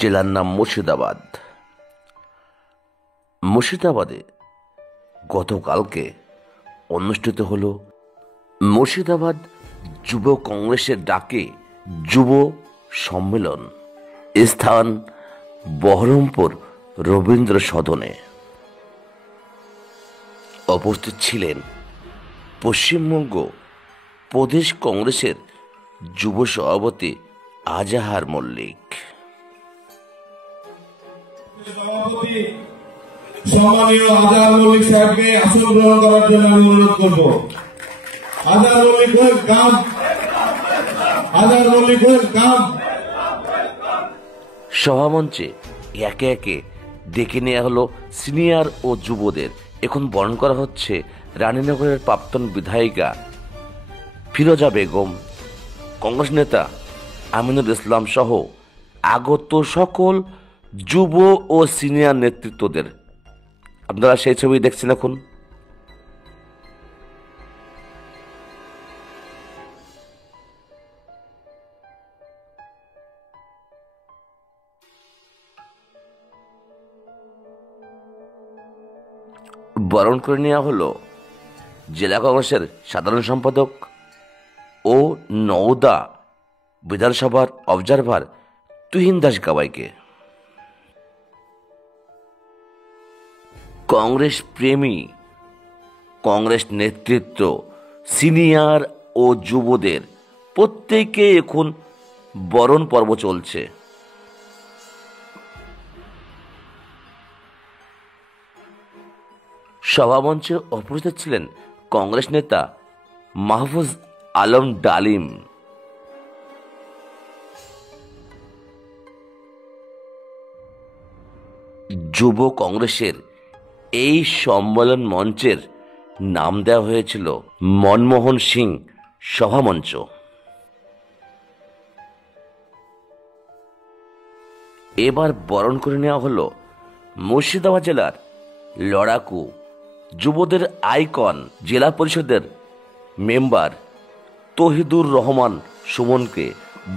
জেলার নাম মুর্শিদাবাদ। মুর্শিদাবাদে গতকালকে অনুষ্ঠিত হল মুর্শিদাবাদ যুব কংগ্রেসের ডাকে যুব সম্মেলন। স্থান বহরমপুর রবীন্দ্র সদনে। উপস্থিত ছিলেন পশ্চিমবঙ্গ প্রদেশ কংগ্রেসের যুব সভাপতি আজাহার মল্লিক। সভাপতি সম্মানীয় আজাহার মল্লিক সাহেবকে আসন গ্রহণ করার জন্য আমি অনুরোধ করব। আজাহার মল্লিক ওয়েলকাম। আজাহার মল্লিক ওয়েলকাম। সভামঞ্চে একে একে ডেকে নেওয়া হলো সিনিয়র ও যুবদের। এখন বরণ করা হচ্ছে রানীনগরের প্রাক্তন বিধায়িকা ফিরোজা বেগম, কংগ্রেস নেতা আমিনুল ইসলাম সহ আগত সকল যুব ও সিনিয়র নেতৃত্বদের। আপনারা সেই ছবি দেখছেন এখন। বরণ করে নেওয়া হলো জেলা কংগ্রেসের সাধারণ সম্পাদক ও নওদা বিধানসভার অবজারভার তুহিন দাস গাওয়াইকে। কংগ্রেস প্রেমী, কংগ্রেস নেতৃত্ব, সিনিয়র ও যুবদের প্রত্যেকে এখন বরণ পর্ব চলছে। সভামঞ্চে উপস্থিত ছিলেন কংগ্রেস নেতা মাহফুজ আলম ডালিম, যুব কংগ্রেসের এই সম্মেলন মঞ্চের নাম দেওয়া হয়েছিল মনমোহন সিং সভামঞ্চ। এবার বরণ করে নেওয়া হলো মুর্শিদাবাদ জেলার লড়াকু যুবদের আইকন, জেলা পরিষদের মেম্বার তহিদুর রহমান সুমনকে।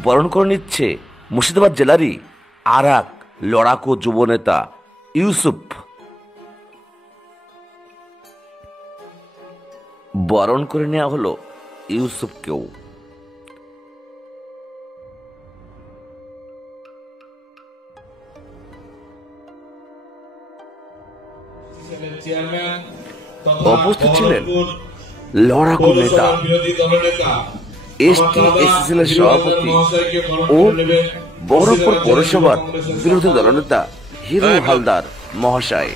বরণ করে নিচ্ছে মুর্শিদাবাদ জেলারই আর এক লড়াকু যুবনেতা ইউসুফ। বরণ করে নেওয়া হলো ইউসুফকেও। উপস্থিত ছিলেন লড়াকু নেতা, এসটি-এসসিএল সভাপতি ও বহরমপুর পৌরসভার বিরোধী দলনেতা হিরু হালদার মহাশয়।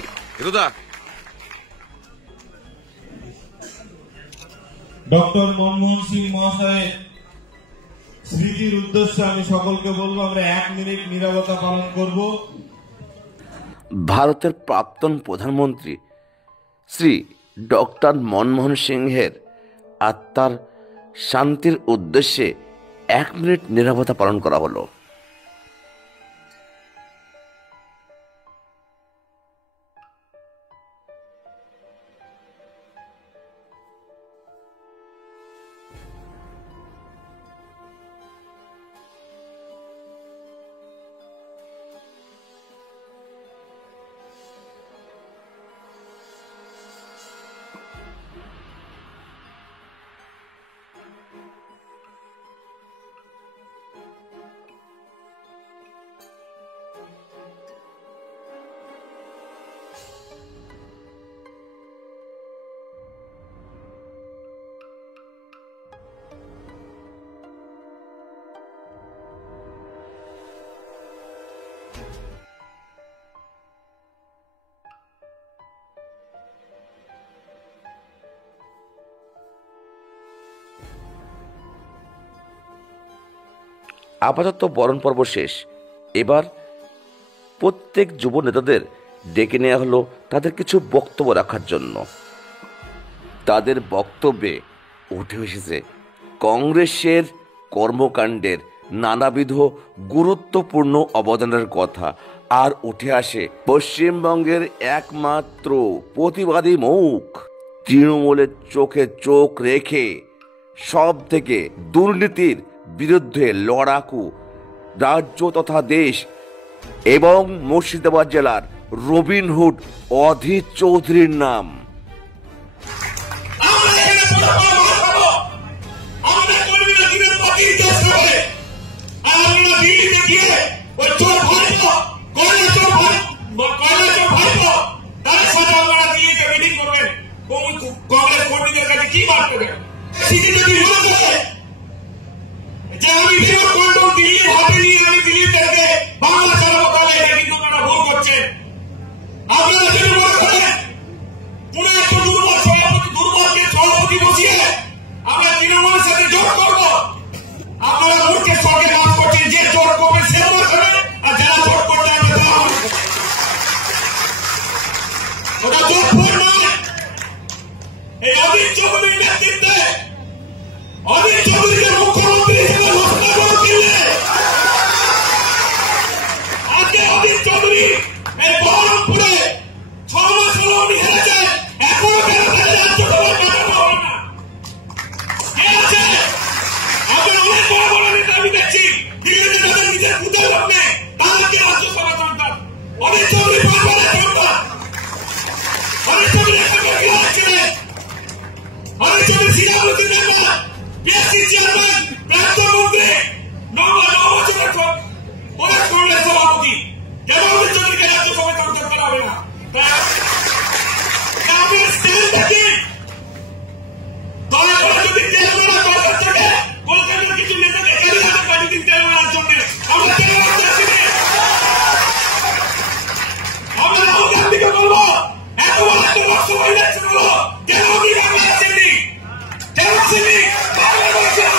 ডক্টর মনমোহন সিং মহাশয় স্মৃতির উদ্দেশ্যে আমি সকলকে বলবো আমরা 1 মিনিট নীরবতা পালন করব। ভারতের প্রাক্তন প্রধানমন্ত্রী শ্রী ডক্টর মনমোহন সিংহের আত্মার শান্তির উদ্দেশ্যে 1 মিনিট নীরবতা পালন করা হলো। আপাতত বরণ পর্ব শেষ। এবার প্রত্যেক যুব নেতাদের ডেকে নেওয়া হলো তাদের কিছু বক্তব্য রাখার জন্য। তাদের বক্তব্যে উঠে এসেছে কংগ্রেসের কর্মকাণ্ডের নানাবিধ গুরুত্বপূর্ণ অবদানের কথা, আর উঠে আসে পশ্চিমবঙ্গের একমাত্র প্রতিবাদী মুখ, তৃণমূলের চোখে চোখ রেখে সব থেকে দুর্নীতির বিরুদ্ধে লড়াকু রাজ্য তথা দেশ এবং মুর্শিদাবাদ জেলার রবিনহুড অধীর চৌধুরীর নাম। কর্মীদের কাছে কি বার্তা দেবেন? যে আমি দিল্লি হাতে নিয়ে আমি দিল্লি থেকে বাংলা চালাবো, তাহলে এটা কিন্তু তারা ভুল করছে। আপনারা যদি মনে করেন কোন একটা দুর্বলকে সভাপতি বসিয়ে আমরা তৃণমূলের সাথে জোট করবো, আপনারা মূর্খের সঙ্গে কাজ করছেন। যে জোট করবে সে করবে, আর যারা জোট করতে হবে তারা ওটা জোট নয়। এই অধীর চৌধুরীর নেতৃত্বে, অধীর চৌধুরীকে মুখ্যমন্ত্রী হিসেবে ঘোষণা করেছিলেন। আজকে অধীর চৌধুরী এই বহরমপুরে 6 মাস হল উনি হেরেছেন, এখনো কেন রাজ্যসভার কাঠামো হবে না? কে আছে? আপনার অনেক বড় বড় নেতা আমি দেখছি দিল্লিতে তাদের নিজের বুথের লোক নেই, তাদেরকে রাজ্যসভা দরকার। অধীর চৌধুরী বারবার দরকার। অধীর চৌধুরী ছিলেন, Adhir Chowdhury Sirajuddin member, PSC chairman, প্রাক্তন মন্ত্রী, 9 বছরের প্রদেশ কংগ্রেস সভাপতি। কেন অধীর চৌধুরীকে রাজ্যসভায় দরকার করা হবে না? আপনার স্ট্যান্ডটা কি? দয়া করে যদি তেল মারা দরকার থাকে, কলকাতার কিছু নেতাকে গাড়ি হাতে পাঠিয়ে দিন তেল মারার জন্য। আমরা তেল মারতে আসিনি। আমরা রাহুল গান্ধীকে বলবো, এত বছর ইলেকশন হলো, কেন আপনি বাংলায় আসেননি? কেন আসেননি? বারবার বলেছিলাম,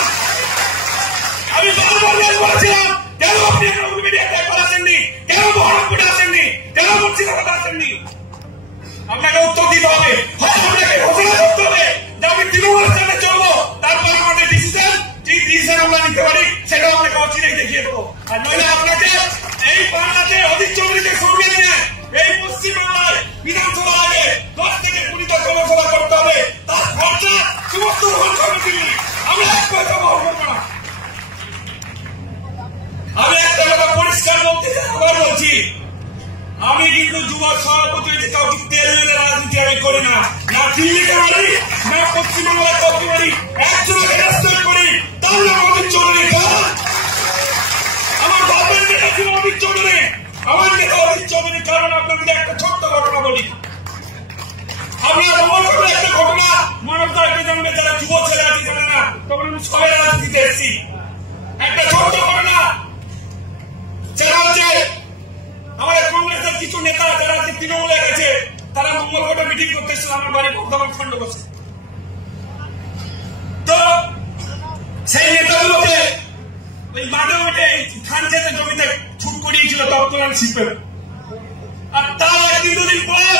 আমি বারবার বলেছিলাম, কেন আপনি মিডিয়াতে একবার আসেননি? কেন বহরমপুরে আসেননি? কেন মুর্শিদাবাদে আসেননি? আপনাকে উত্তর দিতে হবে। হয় আপনাকে ঘোষণা করতে হবে যে আমি তৃণমূলের সাথে চলবো, তারপর আমাদের ডিসিশন, যে ডিসিশন আমরা নিতে পারি সেটা আপনাকে অচিরেই দেখিয়ে দেবো। আর নইলে আপনাকে এই বাংলাতে অধীর চৌধুরীকে সরিয়ে নিয়ে এই পশ্চিমবাংলায় বিধানসভা আগে 10 থেকে 20টা জনসভা করতে হবে। তার খরচা সমস্ত গ্রহণ করবে দিল্লি। আমরা এক পয়সা বহন করবো না। আমি একটা কথা পরিষ্কার বলতে চাই, আবার বলছি, আমি কিন্তু যুব সভাপতি হয়েছে কাউকে তেল মেরে রাজনীতি আমি করি না। না দিল্লিতে মারি, না পশ্চিমবাংলায় কাউকে মারি। একজনকে রেসপেক্ট করি, তার নাম অধীর চৌধুরী। আমার বাপের নেতা ছিল অধীর চৌধুরী, আমার নেতা অধীর চৌধুরী। কারণ আপনাদের একটা ছোট্ট ঘটনা বলি, আপনারা মনে করবেন একটা ঘটনা মানব দায়িত্ব জানবে, যারা যুব ছেলে আছে জানে না, তখন আমি সবাই রাজনীতিতে এসেছি। একটা ছোট্ট ঘটনা, যারা হচ্ছে আমাদের কংগ্রেসের কিছু নেতা যারা আজকে তৃণমূলে গেছে, তারা মঙ্গলবারে মিটিং করতে এসেছিল আমার বাড়ি বর্ধমান খন্ড বসে। তো সেই নেতাগুলোকে ওই মাঠে মাঠে ধান খেতে জমিতে ছুট করিয়েছিল তৎকালীন শিল্পের। আর তার 1-2 দিন পর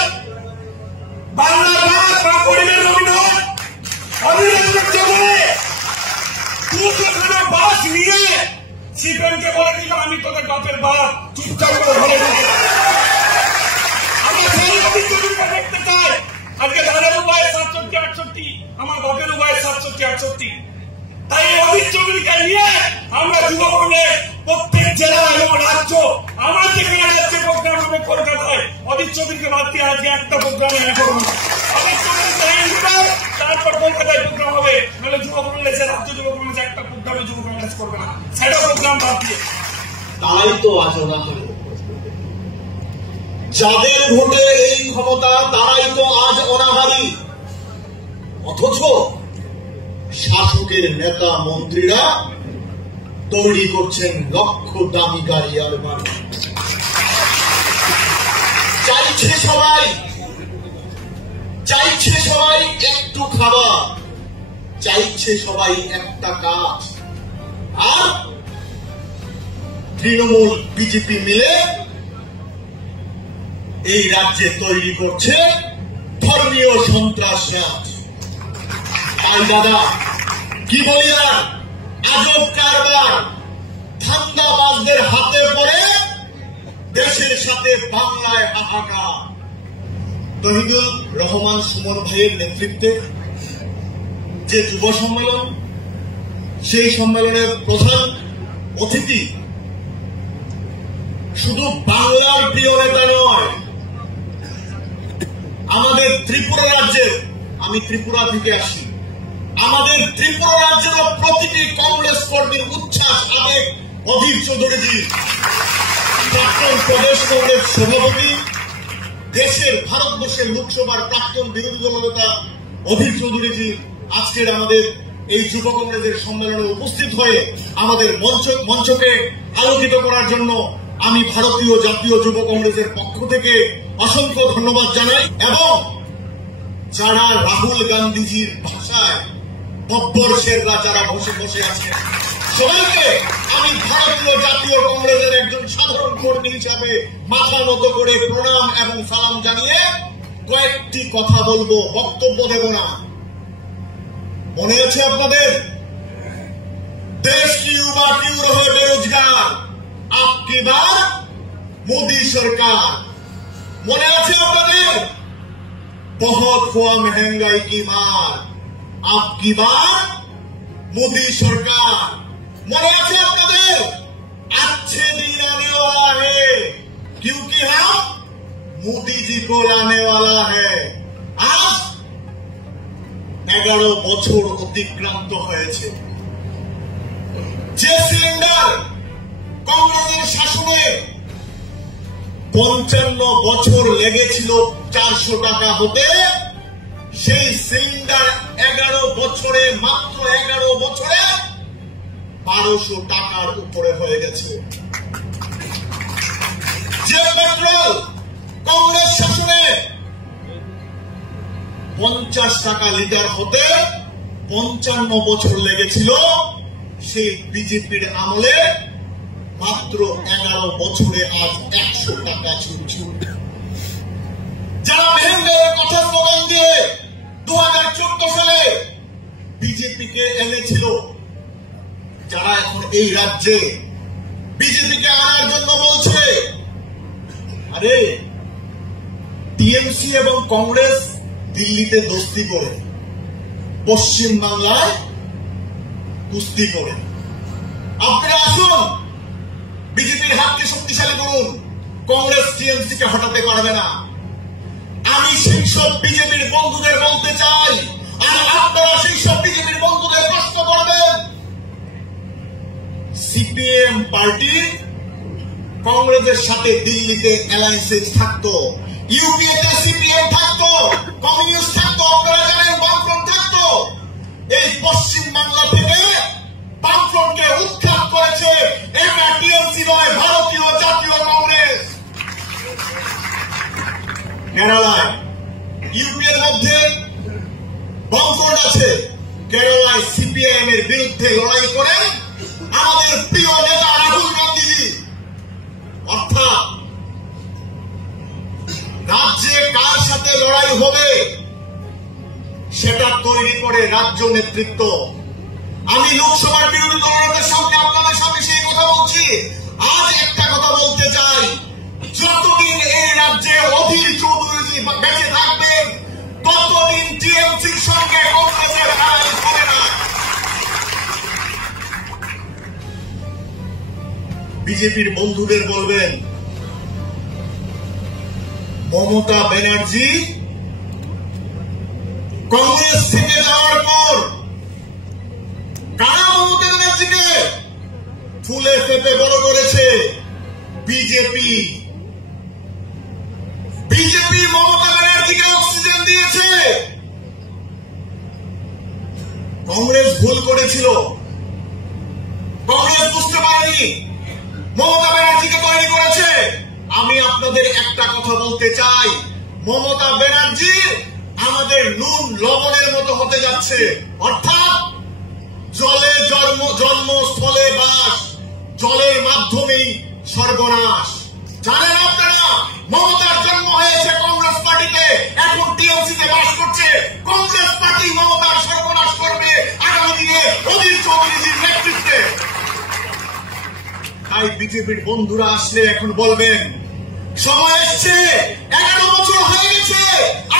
বাংলার পরিবেশ রবীন্দ্রনাথ অধীর চৌধুরী 200 বাস নিয়ে সিপিএমকে বলে দিল, আমি তোদের বাপের বাপ, চুপচাপ করে ঘরে ঢুকে। আমরা সেই অধীর চৌধুরীকে দেখতে চাই। আজকে দাদার বয়স 67-68, আমার বাপের বয়স 67-68। তাই এই অধীর চৌধুরীকে নিয়ে আমরা যুবকর্মে প্রত্যেক জেলা এবং রাজ্য, আমরা যেখানে রাজ্যে প্রোগ্রাম হবে কলকাতায়, অধীর চৌধুরীকে বাদ দিয়ে আজকে একটা প্রোগ্রামে করবো। অধীর চৌধুরী তারপর কলকাতায় প্রোগ্রাম হবে, নাহলে যুব কংগ্রেসে রাজ্য যুব কংগ্রেসে একটা প্রোগ্রামে যুব কংগ্রেস করবে না, সেটা প্রোগ্রাম বাদ দিয়ে। তাই তো আচরণ হল, যাদের ভোটে এই ক্ষমতা তারাই তো আজ অনাহারী। অথচ শাসকের নেতা মন্ত্রীরা তৈরি করছেন লক্ষ দামি গাড়ি আর বাড়ি। চাইছে সবাই একটু খাবার, চাইছে সবাই একটা কাজ। আর তৃণমূল বিজেপি মিলে এই রাজ্যে তৈরি করছে ধর্মীয় সন্ত্রাস। তাই দাদা কি বলি, আর আজব কারবার ধান্দাবাজদের হাতে পড়ে দেশের সাথে বাংলায় হাহাকার। তহিদুল রহমান সুমন ভাইয়ের নেতৃত্বে যে যুব সম্মেলন, সেই সম্মেলনের প্রধান অতিথি শুধু বাংলার প্রিয় নেতা নয়, আমাদের ত্রিপুরা রাজ্যের, আমি ত্রিপুরা থেকে আসি, আমাদের ত্রিপুরা রাজ্যের প্রতিটি কংগ্রেস কর্মীর উচ্ছ্বাস, আবেগ অধীর চৌধুরীজি, প্রাক্তন প্রদেশ কংগ্রেস সভাপতি, দেশের ভারতবর্ষের লোকসভার প্রাক্তন বিরোধী দলনেতা অধীর চৌধুরীজি আজকের আমাদের এই যুব কংগ্রেসের সম্মেলনে উপস্থিত হয়ে আমাদের মঞ্চকে আলোকিত করার জন্য আমি ভারতীয় জাতীয় যুব কংগ্রেসের পক্ষ থেকে অসংখ্য ধন্যবাদ জানাই। এবং যারা রাহুল গান্ধীজির ভাষায় বব্বরশেররা যারা বসে বসে আছে, সবাইকে আমি ভারতীয় জাতীয় কংগ্রেসের একজন সাধারণ কর্মী হিসাবে মাথা নত করে প্রণাম এবং সালাম জানিয়ে কয়েকটি কথা বলবো, বক্তব্য দেব না। মনে আছে আপনাদের, দেশ কি युवा क्यों रहे बेरोजगार, आपकी बार मोदी सरकार। মনে আছে আপনাদের, बहुत हुआ महंगाई की मार, आपकी बार मोदी सरकार। मने আছে আপনাদের, अच्छे दिन आने वाला है क्योंकि हम मोदी जी को लाने वाला है। आज 11 বছর অতিক্রান্ত হয়েছে। যে সিলিন্ডার কংগ্রেসের শাসনে 55 বছর লেগেছিল 400 টাকা হতে, সেই সিলিন্ডার 11 বছরে, মাত্র 11 বছরে 1200 টাকার উপরে হয়ে গেছে। যে পেট্রোল কংগ্রেস শাসনে 50 টাকা লিটার হতে 55 বছর লেগেছিল, সেই বিজেপির আমলে মাত্র 11 বছরে আজ 100 টাকা ছুটছুট। যারা মেহেঙ্গাইয়ের কথা স্লোগান দিয়ে 2014 সালে বিজেপিকে এনেছিল, যারা এখন এই রাজ্যে বিজেপিকে আনার জন্য বলছে, আরে টিএমসি এবং কংগ্রেস দিল্লিতে দোস্তি করে, পশ্চিম বাংলায় কুস্তি করে। আপনারা আসুন, বিজেপির হাতকে শক্তিশালী করুন, কংগ্রেস টিএমসি কে হটাতে পারবে না। আমি সেই সব বিজেপির বন্ধুদের বলতে চাই, আর আপনারা সেই সব বিজেপির বন্ধুদের প্রশ্ন করবেন, সিপিএম পার্টি কংগ্রেসের সাথে দিল্লিতে অ্যালায়েন্সে থাকতো, ইউপিএতে সিপিএম থাকতো, কমিউনিস্ট থাকতো, আপনারা জানেন বামফ্রন্ট থাকতো। এই পশ্চিম বাংলা থেকে বামফ্রন্টকে উৎখাত করেছে এটা টিএমসি নয়, ভারতীয় জাতীয় কংগ্রেস। কেরালায় ইউপিএর মধ্যে বামফ্রন্ট আছে, কেরালায় সিপিআইএম এর বিরুদ্ধে লড়াই করেন আমাদের প্রিয় নেতা রাহুল গান্ধীজি। অর্থাৎ রাজ্যে কার সাথে লড়াই হবে সেটা তৈরি করে রাজ্য নেতৃত্ব। আমি লোকসভার বিরোধী দলনেতার সামনে আপনাদের সামনে সেই কথা বলছি। আজ একটা কথা বলতে চাই, যতদিন এই রাজ্যে অধীর চৌধুরী বেঁচে থাকবেন, ততদিন টিএমসির সঙ্গে কংগ্রেসের লড়াই হবে না। বিজেপির বন্ধুদের বলবেন, মমতা ব্যানার্জি কংগ্রেস থেকে যাওয়ার পর কারা মমতা ব্যানার্জিকে ফুলে ফেপে বড় করেছে? বিজেপি। বিজেপি মমতা ব্যানার্জিকে অক্সিজেন দিয়েছে। কংগ্রেস ভুল করেছিল, কংগ্রেস বুঝতে পারেনি, মমতা ব্যানার্জিকে তৈরি করেছে। আমি আপনাদের একটা কথা বলতে চাই, মমতা ব্যানার্জি আমাদের নুন লবণের মতো হতে যাচ্ছে। অর্থাৎ জলে জন্ম, স্থলে বাস, জলের মাধ্যমেই সর্বনাশ। জানেন আপনারা, মমতার জন্ম হয়েছে কংগ্রেস পার্টিতে, এখন টিএমসিতে বাস করছে। কংগ্রেস পার্টি মমতার সর্বনাশ করবে আগামী দিনে অধীর চৌধুরীজির নেতৃত্বে। তাই বিজেপির বন্ধুরা আসলে এখন বলবেন, সময় এসছে, 11 বছর হয়ে গেছে,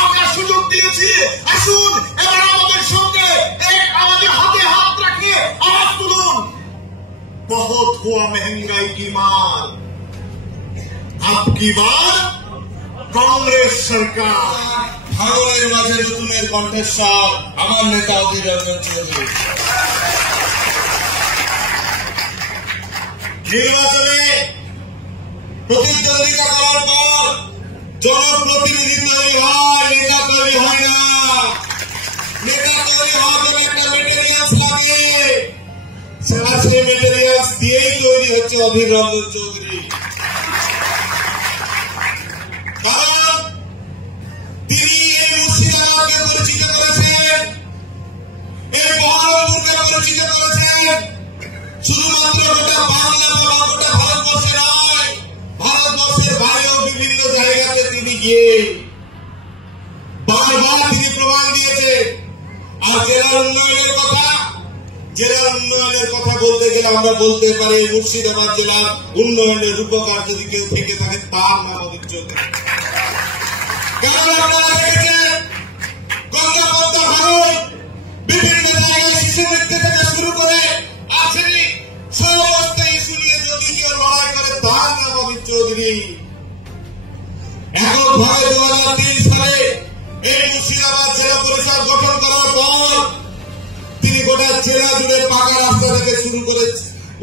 আমরা সুযোগ দিয়েছি, আসুন এবার আমাদের সঙ্গে আমাদের হাতে হাত রাখিয়ে আওয়াজ তুলুন, বহুত হুয়া মেহেঙ্গাই কি মার, আপকি বার কংগ্রেস সরকার। ভাঙনের মাঝে নতুনের কণ্ঠস্বর আমার নেতা অধীর রঞ্জন চৌধুরী। নির্বাচনে প্রতিদ্বন্দ্বিতা করার পর জনপ্রতিনিধি তৈরি হয়, নেতা তৈরি হয় না। নেতা তৈরি হওয়ার জন্য একটা মেটেরিয়ালস লাগে, সেই মেটেরিয়ালস দিয়েই তৈরি হচ্ছে অধীর রঞ্জন চৌধুরী। কারণ তিনি এই মুর্শিদাবাদকে পরিচিত করেছেন, এই বহরমপুরকে পরিচিত করেছেন, শুধুমাত্র গোটা বাংলা বা গোটা ভারতবর্ষে নয়, ভারতবর্ষের বাইরেও বিভিন্ন জায়গাতে তিনি গিয়ে বারবার তিনি প্রমাণ দিয়েছেন। আর জেলার উন্নয়নের কথা বলতে গেলে আমরা বলতে পারি মুর্শিদাবাদ জেলার উন্নয়নের রূপকার যদি কেউ থেকে থাকে তার নাম অধীর চৌধুরী। কারণ আপনারা দেখেছেন গঙ্গা পদ্মা ভাঙন বিভিন্ন জায়গায় শিশু মৃত্যু থেকে শুরু করে আসেনি সমস্ত ইস্যু নিয়ে যদি কেউ লড়াই করে তার নাম অধীর চৌধুরী। এককভাবে 2003 সালে এই মুর্শিদাবাদ জেলা পরিষদ গঠন করার পর তিনি গোটা জেলা জুড়ে পাকা রাস্তা থেকে শুরু করে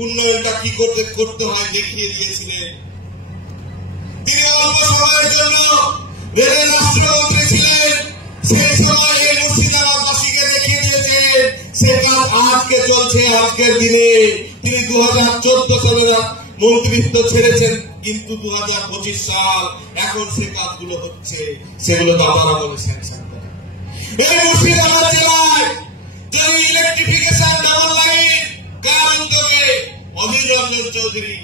উন্নয়নটা কি করতে হয় দেখিয়ে দিয়েছিলেন। তিনি অল্প সময়ের জন্য রেলের রাষ্ট্রমন্ত্রী ছিলেন, সেই সময় এই মুর্শিদাবাদবাসীকে দেখিয়ে দিয়েছেন সে কাজ আজকে চলছে। আজকের দিনে তিনি 2014 সালের মন্ত্রিত্ব ছেড়েছেন, কিন্তু 2025 সাল এখন সে কাজগুলো হচ্ছে, সেগুলো দাদারা বলে স্যাংশন করে। এই মুর্শিদাবাদ জেলায় যদি ইলেকট্রিফিকেশন ডাবল লাইন কার উদ্যোগে অধীর রঞ্জন চৌধুরী।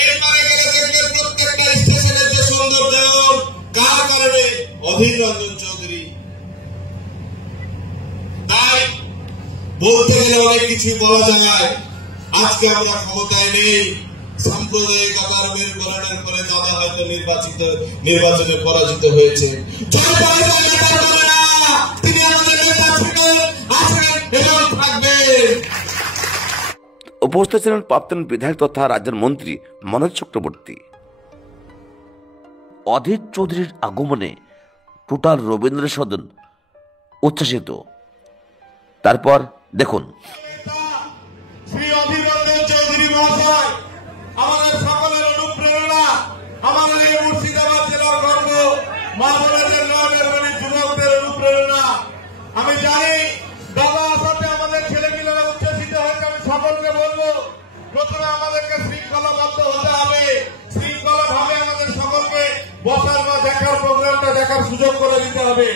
এরপরে গেলে দেখবেন প্রত্যেকটা স্টেশনের যে সৌন্দর্য কার কারণে অধীর রঞ্জন চৌধুরী। তাই বলতে গেলে অনেক কিছু বলা যায়। আজকে আমরা ক্ষমতায় নেই, সাম্প্রদায়িকতার মেরুকরণের পরে দাদা হয়তো নির্বাচনে পরাজিত হয়েছে। তিনি আমাদের নেতা ছিলেন, আছেন এবং থাকবেন। উপস্থিত ছিলেন প্রাক্তন বিধায়ক তথা রাজ্যের মন্ত্রী মনোজ চক্রবর্তী। অধীর চৌধুরীর আগমনে টোটাল রবীন্দ্র সদন উচ্ছ্বসিত। তারপর দেখুন। শ্রী অধীর রঞ্জন চৌধুরী মহাশয় আমাদের সকলের অনুপ্রেরণা, আমাদের এই মুর্শিদাবাদ জেলার গর্ব, মা বোনেদের নয়নের মণি যুবকদের অনুপ্রেরণা। আমি জানি দাদা আসাতে আমাদের ছেলেমেয়েরা উচ্ছ্বসিত হয়েছে। আমি সকলকে বলবো প্রথমে আমাদেরকে শৃঙ্খলাবদ্ধ হতে হবে, শৃঙ্খলা ভাবে আমাদের সকলকে বসার বা দেখার প্রোগ্রামটা দেখার সুযোগ করে দিতে হবে।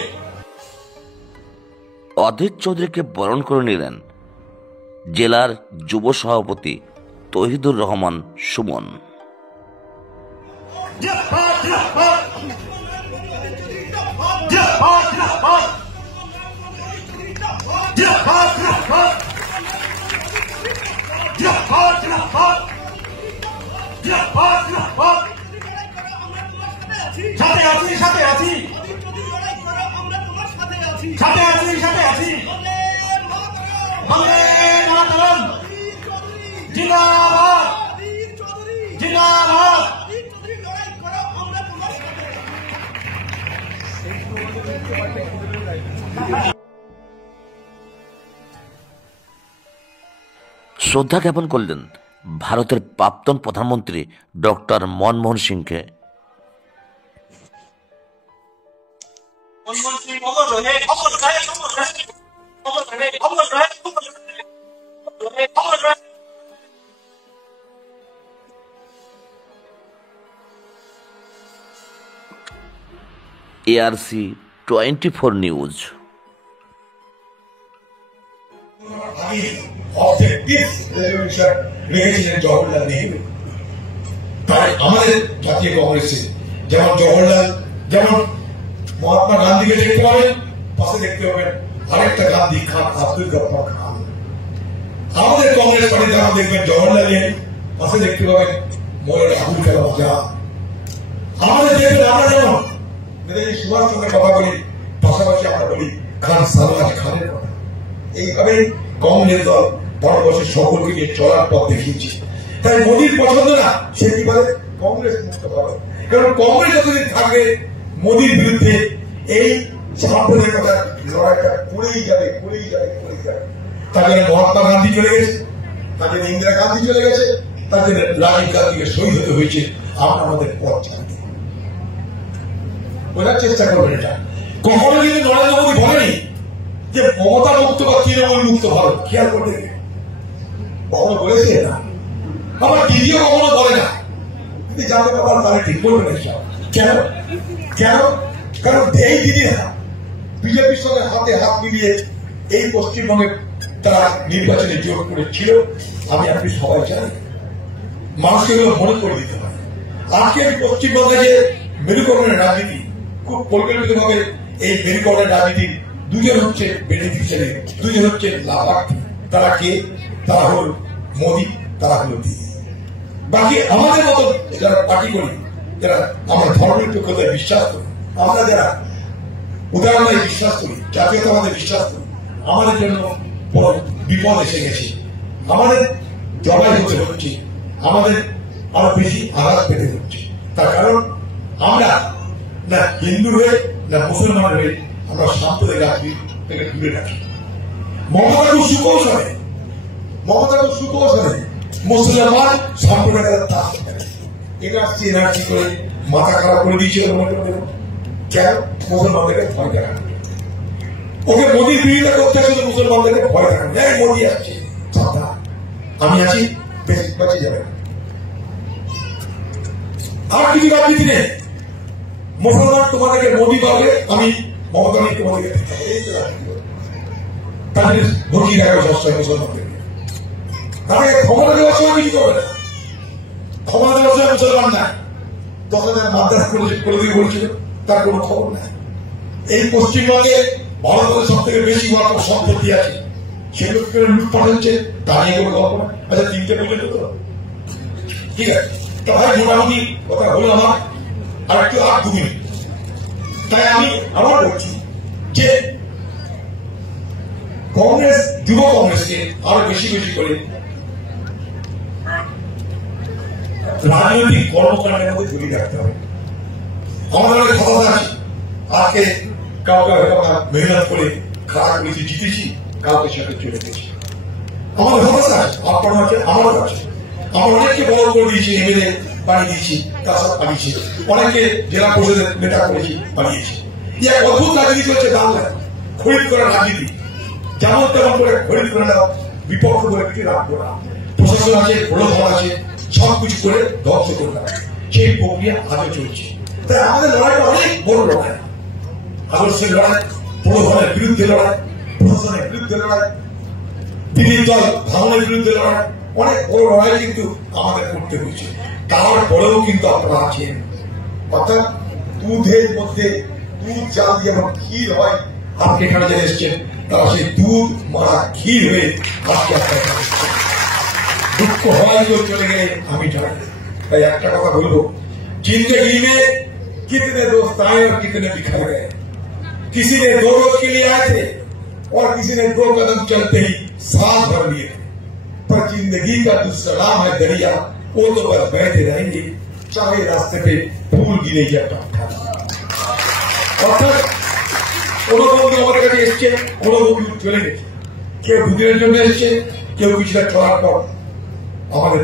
অধীর চৌধুরীকে বরণ করে নিলেন জেলার যুব সভাপতি তহিদুর রহমান সুমন। সাথে আছি সাথে আছি সাথে আছি সাথে আছি বন্দে মাতরম জিন্দাবাদ জিন্দাবাদ। শ্রদ্ধা জ্ঞাপন করলেন ভারতের প্রাক্তন প্রধানমন্ত্রী ডক্টর মনমোহন সিংকে। ARC 24 news. জওহরলাল নেহরু, তাই আমাদের জাতীয় কংগ্রেসে যেমন জওহরলাল, যেমন মহাত্মা গান্ধীকে দেখতে পাবেন, পাশে দেখতে পাবেন আরেকটা গান্ধী, খান আব্দুল গফফার খান। আমাদের কংগ্রেস পার্টি যেমন দেখবেন জওহরলাল নেহরু, পাশে দেখতে পাবেন মৌলানা আবুল কালাম আজাদ। আমাদের দেখবেন আমরা যেমন নেতাজি সুভাষ চন্দ্রের কথা বলি, পাশাপাশি আমরা বলি খান সারওয়ার খানের কথা। এইভাবে কংগ্রেস দল ভারতবর্ষের সকলকে নিয়ে চলার পথ দেখিয়েছে। তাই মোদীর পছন্দ না, সে কি বলে কংগ্রেস মুক্ত ভারত। কারণ কংগ্রেস যতদিন থাকবে মোদীর বিরুদ্ধে এই সাম্প্রদায়িকতার লড়াইটা করেই যাবে। তার জন্য মহাত্মা গান্ধী চলে গেছে, তার জন্য ইন্দিরা গান্ধী চলে গেছে, তার জন্য রাজীব গান্ধীকে শহীদ হতে হয়েছে। আমরা আমাদের পথ জানতে বোঝার চেষ্টা করবেন। এটা কখনো কিন্তু নরেন্দ্র মোদী বলেনি যে মমতা মুক্ত বা তৃণমূল মুক্ত ভারত। খেয়াল করতে কখনো বলেছে না, আমার দিদিও কখনো বলে না। কিন্তু জানতে পারবেন তাহলে ঠিক বলবেন কেন? কারণ এই দিদিরা বিজেপির সঙ্গে হাতে হাত মিলিয়ে এই পশ্চিমবঙ্গে তারা নির্বাচনে যোগ করেছিল। আপনি সবাই জানেন, মানুষকে মনে করে দিতে হয়। আজকে আমি পশ্চিমবঙ্গে যে মেরুকরণের রাজনীতি, খুব পরিকল্পিতভাবে এই মেরুকরণের রাজনীতি দুজন হচ্ছে বেনিফিশিয়ারি, দুজন হচ্ছে লাভার্থী। তারা কে? তারা হল মোদী, তারা হল দিদি। বাকি আমাদের মতো যারা পার্টি করি, যারা আমরা ধর্মনিরপেক্ষতায় বিশ্বাস করি, আমরা যারা উদাহরণে বিশ্বাস করি, জাতীয়তাবাদে বিশ্বাস করি, আমাদের জন্য বড় বিপদ এসে গেছে। আমাদের জবাই হতে হচ্ছে, আমাদের আরো বেশি আঘাত পেতে হচ্ছে। তার কারণ আমরা না হিন্দু হয়ে না মুসলমান হয়ে আমরা সাম্প্রদায়িক রাজনীতি থেকে দূরে রাখি। মমতা খুব সুকৌশলে মুসলমান সাম্প্রদায়িক এনার্জি করে মাথা খারাপ করে দিয়েছে। কেন? মুসলমানদেরকে ভয় দেখানো। ওকে মোদীর বিরোধিতা করতে শুধু মুসলমানদেরকে ভয় দেখানো। মোদী আসছে, আমি আছি, বেঁচে যাবে। আর কিছু রাজনীতি নেই। মুসলমান তোমাদেরকে মোদী পাবে, আমি মমতা নিয়ে তোমাদেরকে তাদের ভোটি রাখা সবসময় মুসলমানদেরকে। তাদের ক্ষমতা দেওয়ার সময় কিছু করবে না। ক্ষমতা দেওয়ার সময় মুসলমান নাই। 10,000 মাদ্রাস করে দিয়ে বলছিল, তার কোন খবর নাই। এই পশ্চিমবঙ্গে ভারতের সব থেকে বেশি সম্পত্তি আছে, সেগুলো লুটপাট হচ্ছে, তা নিয়ে কোনো গল্প না। আচ্ছা 3টে পর্যন্ত তো ঠিক আছে। ভাই মোটামুটি কথা হলো আমার, আর একটু 2 মিনিট। তাই আমি আবার বলছি যে কংগ্রেস, যুব কংগ্রেসকে আরো বেশি করে রাজনৈতিক কর্মকাণ্ডের মধ্যে জড়িয়ে রাখতে হবে। আমাদের অনেক ক্ষমতা আছে। আজকে কাউকে আমরা মেহনত করে খারাপ করেছি, জিতেছি, কাউকে সাথে চলে গেছি। আমাদের ক্ষমতা আছে, আপনার আছে, আমারও আছে। আমরা অনেককে বড় করে দিয়েছি, এমএলএ বানিয়ে দিয়েছি, তাছাড়া বানিয়েছি, অনেকে জেলা পরিষদের নেতা করেছি, বানিয়েছি। এক অদ্ভুত রাজনীতি চলছে বাংলায়, খরিদ করার রাজনীতি। যেমন তেমন করে খরিদ করে নেওয়া, বিপক্ষ করে কিছু রাখবো না। প্রশাসন আছে, প্রলোভন আছে, সবকিছু করে ধ্বংস করে দেওয়া। সেই প্রক্রিয়া আজও চলছে। তাই আমাদের লড়াইটা অনেক বড় লড়াই। আদর্শের লড়াই, প্রলোভনের বিরুদ্ধে লড়াই, প্রশাসনের বিরুদ্ধে লড়াই, বিরোধী দল ভাঙনের বিরুদ্ধে লড়াই, অনেক বড় লড়াই কিন্তু আমাদের করতে হয়েছে। তারপরেও কিন্তু আপনারা আছেন। অর্থাৎ দুধের মধ্যে দুধ জাল যেমন ক্ষীর হয়, আপনি এখানে যারা এসছেন তারা সেই দুধ মারা ক্ষীর হয়ে আজকে আপনার দুঃখ হয় চলে গেলে আমি জানি। তাই একটা কথা বলবো, जिंदगी में कितने दोस्त आए और कितने बिखर गए। किसी ने 2 रोज के लिए आए थे और किसी ने 2 कदम चलते ही साथ भर लिए थे। पर जिंदगी का जो सलाम है दरिया, वो तो बस बहते रहेंगे, चाहे रास्ते पे फूल गिरे या टपका। অর্থাৎ কোন বন্ধু আমাদের কাছে এসছে, কোন বন্ধু চলে গেছে, কেউ দুদিনের জন্য এসছে, কেউ কিছুটা চলার পর আমাদের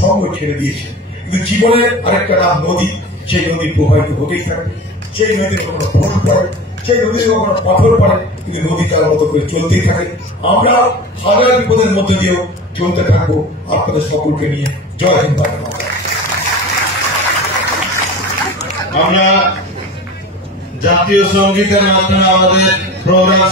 সঙ্গ ছেড়ে দিয়েছে। কিন্তু জীবনের আরেকটা নাম নদী, সেই নদী প্রবাহিত হতেই থাকে। সেই নদীর কখনো ফুল পড়ে, সেই নদীর কখনো পাথর পড়ে, কিন্তু নদী তার মতো করে চলতেই থাকে। আমরা হাজার বিপদের মধ্যে দিয়েও চলতে থাকবো আপনাদের সকলকে নিয়ে। জয় হিন্দ। আমরা জাতীয় সঙ্গীতের মাধ্যমে আমাদের প্রোগ্রাম